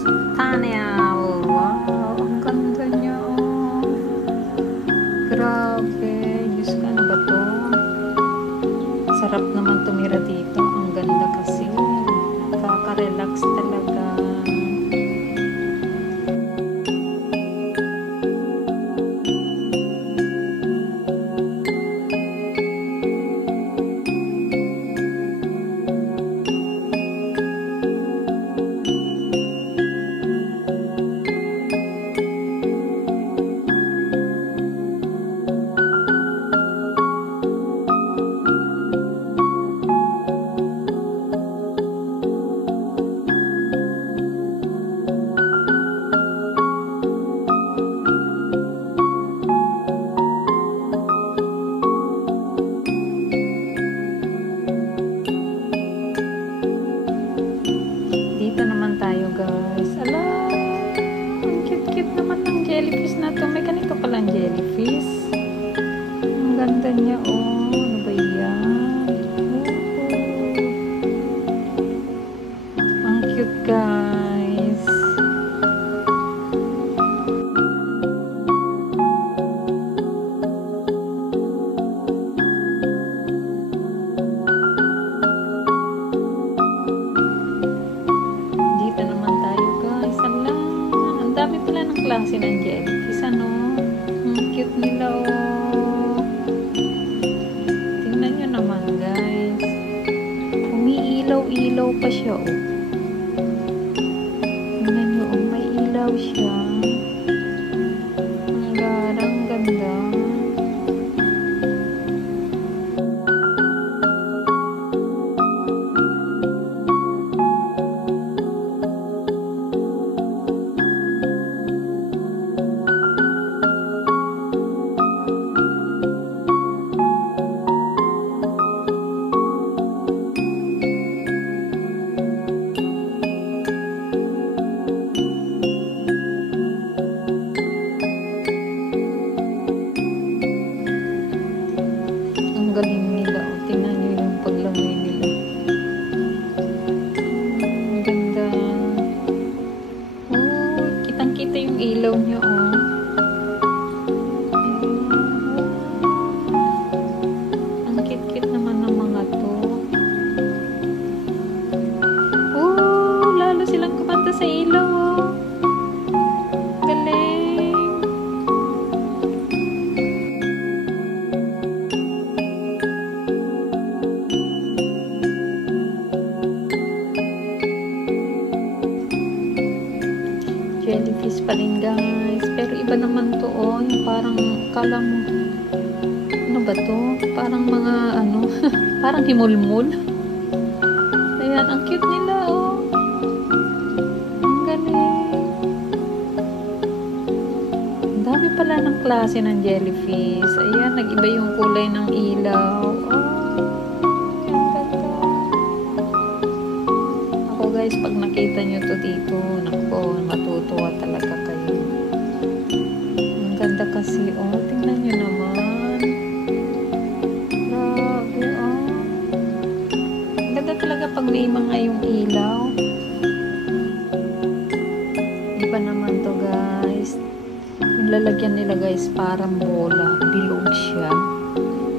tunnel. Wow, ang ganda niya, oh. Grabe. Diyos ko, ano ba to? Sarap naman tumira dito. Ang ganda kasi. Nakaka-relax talaga. Dito naman tayo, guys. Ala, ang cute-cute naman ng jellyfish na to. May ganito palang jellyfish. Ang ganda niya, oh. Ano ba yan? Ang cute, guys. Klase ng jellyfish, ano? Ang cute nila, oh. Tingnan nyo naman, guys. Umiilaw-ilaw pa siya, oh. Tingnan nyo, oh, may ilaw siya. Ang ganda. Ang galing nila, oh. Tingnan nyo yung paglangoy nila. Ang ganda. Oh, kitang-kita yung ilaw nyo, oh. Ang cute-cute naman ng mga to. Oh, lalo silang kumanta sa ilaw, oh. Galing. Jellyfish pa rin, guys. Pero iba naman to, oh. Yung parang, kala mo, ano ba to? Parang mga, ano, parang himulmul. Ayan, ang cute nila, oh. Ang galing. Ang dami pala ng klase ng jellyfish. Ayan, nag-iba yung kulay ng ilaw. Oh, ang ganda. Ako, guys, pag nakita nyo to dito, nako, matutuwa talaga kayo. Ang ganda kasi, oh. Tingnan nyo naman. Grabe, oh. Ang ganda talaga pag may mga yung ilaw. Iba naman to, guys. Yung lalagyan nila, guys, parang bola. Bilog siya.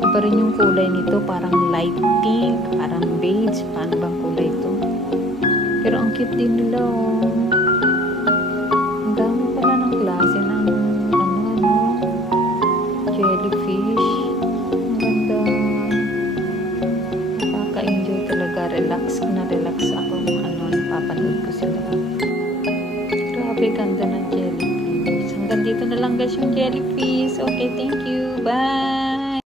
Iba rin yung kulay nito. Parang light pink, parang beige. Paano bang kulay ito? Pero ang cute din nila, oh. Ang dami pala ng klase ng jellyfish. Ang ganda. Nakaka-enjoy talaga. Relax na relax ako napapanood ko sila. Grabe, ganda ng jellyfish. Hanggang dito na lang, guys, yung jellyfish. Okay, thank you. Bye!